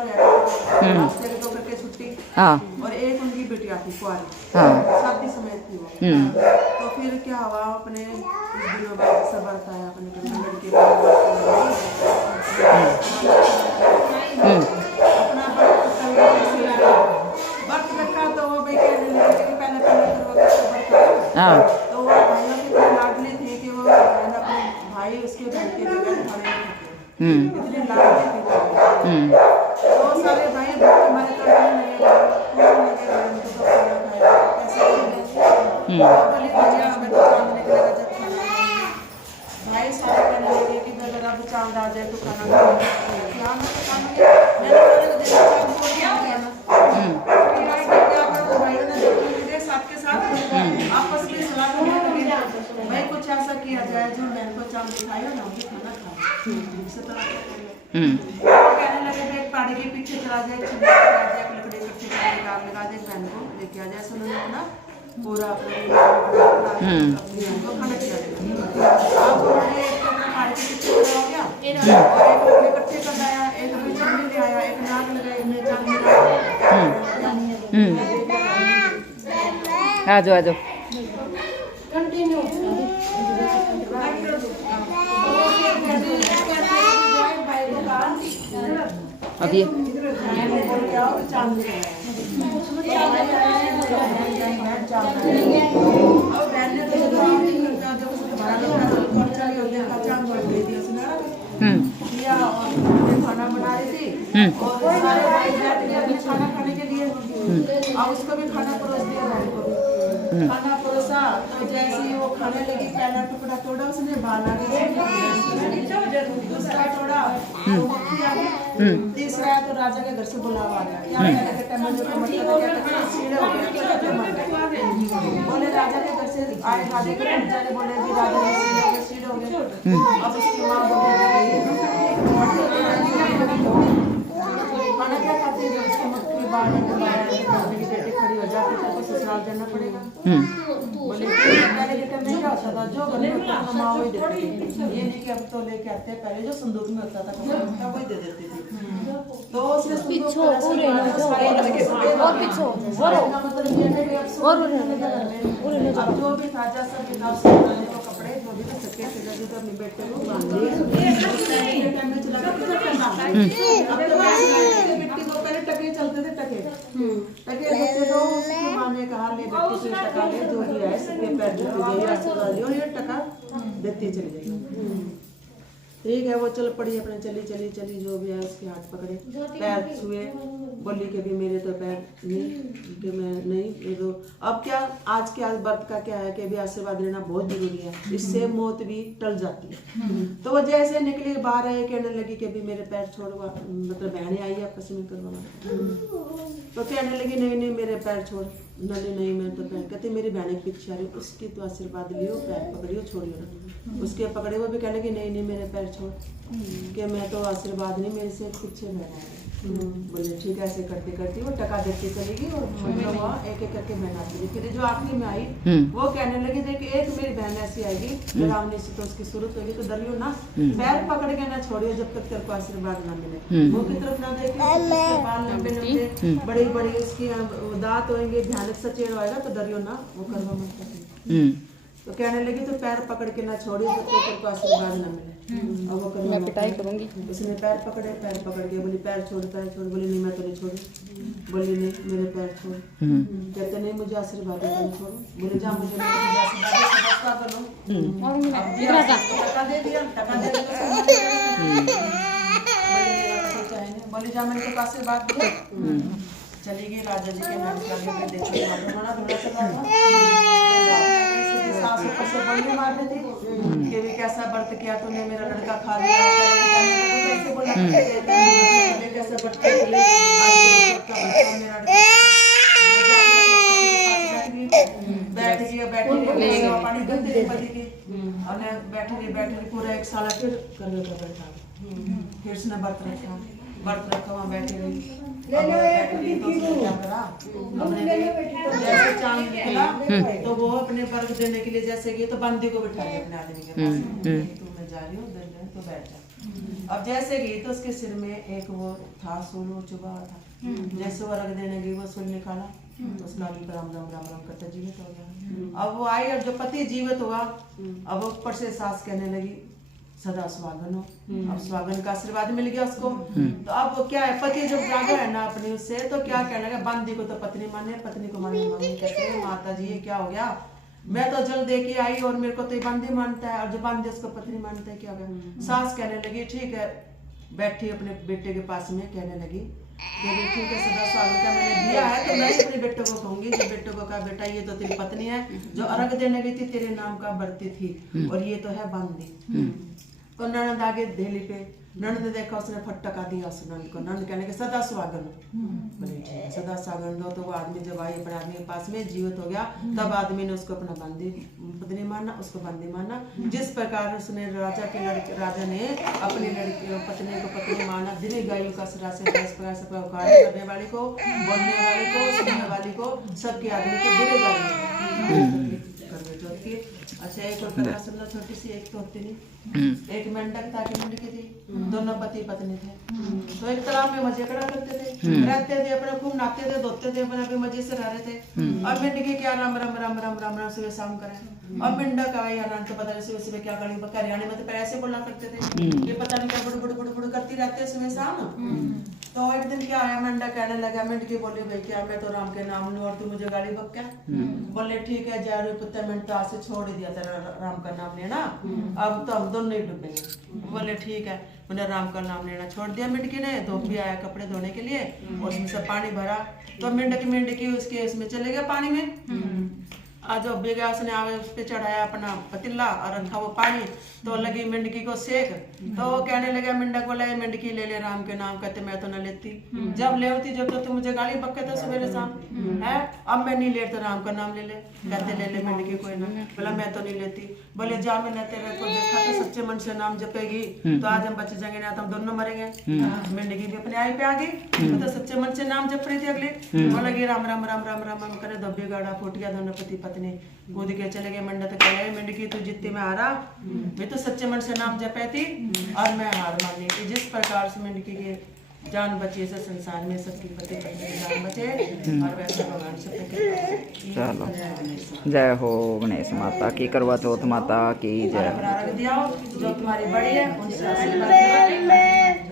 बार रास्ते के 2 करके छुट्टी। हाँ और एक उनकी बेटिया थी कुआरी, हाँ शादी समेत थी वो। तो फिर क्या हुआ, अपने कुछ दिनों बाद सबर था अपने लड़के अपना बर्त रखा। तो वो भाई कहने लगे कि पहले हाँ तो वो भाइयों की इतनी लाडली थी कि वो अपने भाई उसके घर के बगैर खाने नहीं खाते, इतनी लाडली थी। तो सारे भाई हमारे करने लगे, उनको तो खाना खाएगा कैसे बोली भैया हमें तो चांद निकलेगा जब खाना खाएंगे। भाई सारे कहने लगे कि अगर अब चांद आ जाए तो खाना खाना भाइयों ने साथ के साथ आपस में सलाह करने भाई कुछ ऐसा किया जाए जो बहन को चांद दिखाए ना भी खाना खाए। कहने लगे भाई पहाड़ी के पीछे चला जाए, लकड़ी इकट्ठी करके काम लगा दे, बहन को लेके आ जाए। उन्होंने अपना पूरा अपनी बहन को खाना खिला। अब उन्होंने एक अपना पहाड़ी के पीछे खड़ा हो गया और एक लकड़ी इकट्ठी कर लाया, एक में चटनी ले आया, एक नाक लगाई में चांद आ जाओ आ जाओ। अब ये खाना बना रही थी और सारे भाई खाना खाने के लिए और उसको भी खाना परोस दिया, भाई को भी खाना परोसा। तो जैसे ही वो खाने लगी, पहला टुकड़ा तोड़ा उसने, बाल आ गया, दूसरा तोड़ा तो मक्खी आ गई, तीसरा तो राजा के घर से बुलावा आ गया। बोले राजा के घर से आए, राजा के घर बोले जी राजा के सीढ़े हो गए। अब उसकी माँ बोले खाना क्या खाती है, उसको मक्खी बाल बेटी खड़ी हो जाती है तो ससुराल जाना पड़ेगा। बोले पहले के टाइम में क्या होता था, जो घर में होता था माँ वही देती थी, ये नहीं कि अब तो लेके आते, पहले जो संदूक में होता था वही दे देती थी। तो उसने मतलब ये अब जो भी था जैसा भी था उसके कपड़े जो भी सके तो अपने बेटे को बांध दिए। टाइम में चला मिट्टी को पहले टके चलते थे, टके तो उसकी माँ ने कहा ले बेटी से टका ले, जो भी है सबके पैर देती जाइए, आशीर्वाद लियो, ये टका देती चली जाएगी। ठीक है वो चल पड़ी अपने, चली जो भी है उसके हाथ पकड़े, पैर छुए, बोली कि भी मेरे तो पैर नहीं कि मैं नहीं ये तो अब क्या आज के आज व्रत का क्या है कि भी आशीर्वाद लेना बहुत जरूरी है, इससे मौत भी टल जाती है। तो वो जैसे निकली बाहर आए, कहने लगी कि भी मेरे पैर छोड़वा, मतलब बहनें आई आपस में करवा। तो कहने लगी नहीं मेरे पैर छोड़, नहीं मैं तो पैर कहती मेरी बहनें पीछे आ रही, उसकी तो आशीर्वाद लियो, पैर पकड़ियो छोड़ियो ना। उसके पकड़े वो भी कहने लगी नहीं मेरे पैर छोड़, कि मैं तो आशीर्वाद नहीं, मेरे से पीछे बहना है। बोले ठीक है। ऐसे करते करते वो टका देती चलेगी और मतलब वहाँ एक एक करके बहन आती थी। फिर जो आखिरी में आई वो कहने लगी देख एक मेरी बहन ऐसी आएगी रावणी से तो उसकी सूरत होगी, तो डरियो ना, पैर पकड़ के ना छोड़ियो जब तक तेरे को आशीर्वाद ना मिले। मुँह की तरफ ना देखियो, बाल लंबे लंबे बड़ी बड़ी उसकी दांत होंगे, भयानक सा चेहरा होएगा, तो डरियो ना, वो करवा मत। तो कहने लगी तो पैर पकड़ के ना छोड़ियो जब तक तेरे को आशीर्वाद ना मिले। और वो करवा मैं पिटाई करूंगी। उसने पैर पकड़ के बोली पैर छोड़, बोली नहीं मैं तो नहीं छोड़ी, बोली नहीं मेरे पैर छोड़, कहते नहीं मुझे आशीर्वाद छोड़ो, बोले जा मुझे आशीर्वाद करो, टका दे दिया बोली जा मैंने तो आशीर्वाद दिया। चली गई राजा जी के महल के सास ऊपर से बड़ी मार रही थी कि भी कैसा व्रत किया तूने, मेरा लड़का खा लिया, कैसे बोला कैसे व्रत किया बैठी पानी गंदी बैठी रही पूरा 1 साल फिर करने का बैठा, फिर उसने व्रत रखा वहाँ बैठी रही। क्या करा जैसे चांद निकला तो वो अपने वर्ग देने के लिए जैसे गई तो बंदी को बिठा लिया अपने आदमी के पास, तू मैं जा रही हूँ तो बैठ जा। अब जैसे गई तो उसके सिर में एक वो था सूल, वो चुभा था। जैसे वो रख देने गई वो सूल निकाला तो उसका भी राम राम राम राम करते जीवित हो गया। अब वो आई और जो पति जीवित हुआ, अब ऊपर से सास कहने लगी सदा सुहागन हो। अब सुहागन का आशीर्वाद मिल गया उसको। तो अब वो क्या है, पति जब जागा है ना अपनी उससे, तो क्या कहने लगा, बांदी को तो पत्नी माने, पत्नी को माने मम्मी कहते हैं माता जी ये क्या हो गया, मैं तो जल दे के आई और मेरे को तो ये बांदी मानता है, और जो बांदी उसको पत्नी मानता है, क्या हो गया। सास कहने लगी ठीक है, बैठी अपने बेटे के पास में कहने लगी ठीक है सदा स्वागत का मैंने दिया है, तो मैं अपने बेटे को कहूंगी, जो बेटे को कहा बेटा ये तो तेरी पत्नी है जो अर्घ देने गई थी तेरे नाम का बरती थी, और ये तो है बांदी। तो ननद आगे धेली पे, ननद ने देखा उसने फटका दिया उस नंद को। नंद कहने के सदा सुहागन बोले ठीक है सदा सुहागन दो। तो वो आदमी जब आई अपने आदमी के पास में जीवित हो गया, तब आदमी ने उसको अपना बांदी पत्नी माना, उसको बांदी माना। जिस प्रकार उसने राजा ने अपनी लड़की पत्नी को पत्नी माना, दीर्घायु का सदा से 10 प्रकार से करने वाली को, बोलने वाली को, सुनने वाली को, सबके आदमी को दीर्घायु। अच्छा एक और कथा सुन लो छोटी सी, एक तो होती नहीं, एक मेंढक था कि मेंढकी थी, दोनों पति पत्नी थे। तो एक तालाब में मजे करा करते थे, रहते थे अपने, खूब नहाते थे, धोते थे, अपने मजे से रह रहे थे। और मेंढकी क्या राम राम राम राम राम राम सुबह शाम करे। और मेंढक आया यार तो पता नहीं सुबह सुबह क्या करी, हरियाणा में तो ऐसे बोला करते थे ये पता नहीं क्या बुड़ बुड़ बुड़ बुड़ करती रहते सुबह शाम। तो एक दिन क्या आया, मेंढक कहने लगा, मेंढकी बोली भाई क्या मैं तो राम के नाम लूं और तू मुझे गाली बक क्या। बोले ठीक है जा रही पुत्र, मैंने तो आज से छोड़ दिया तेरा राम का नाम लेना, अब तो हम दोनों ही डूबेंगे। बोले ठीक है, मैंने राम का नाम लेना छोड़ दिया। मेंढकी ने धोबी आया कपड़े धोने के लिए और उसमें से पानी भरा, तो मेंढकी उसके इसमें चले गया पानी में। आज बेगा उसने आवे उस पे चढ़ाया अपना पतीला और रखा वो पानी, तो लगी मेंढकी को सेक। तो वो कहने लगा, मेंढक बोला मेंढकी ले ले राम के नाम, कहते मैं तो न लेती, जब ले होती जब तो तुम मुझे गाली बकते थे सवेरे शाम है, अब मैं नहीं लेता राम का नाम ले ले। कहते ले ले मेंढकी कोई ना, बोला मैं तो नहीं लेती। बोले जा मैंने तेरे को देखा तो सच्चे मन से नाम जपेगी तो आज हम बच जाएंगे, ना तो हम दोनों मरेंगे। मेंढकी भी अपने आई पे आ गई, तो सच्चे मन से नाम जप रही थी अगली। बोला राम राम राम राम राम करे, धब्बे गाड़ा फूट गया, दोनों पति पत्नी कूद के चले गए। मंडत कहे मेंढकी तू जितने में हारा, मैं तो सच्चे मन से नाम जपे थी और मैं हार मानी थी। जिस प्रकार से मेंढकी की जान बची से संसार में सबकी पति पत्नी की जान बचे, और वैसे भगवान से चलो जय हो गणेश माता की, करवा चौथ माता की जय। रख दिया जो तुम्हारी बड़ी है उनसे आशीर्वाद।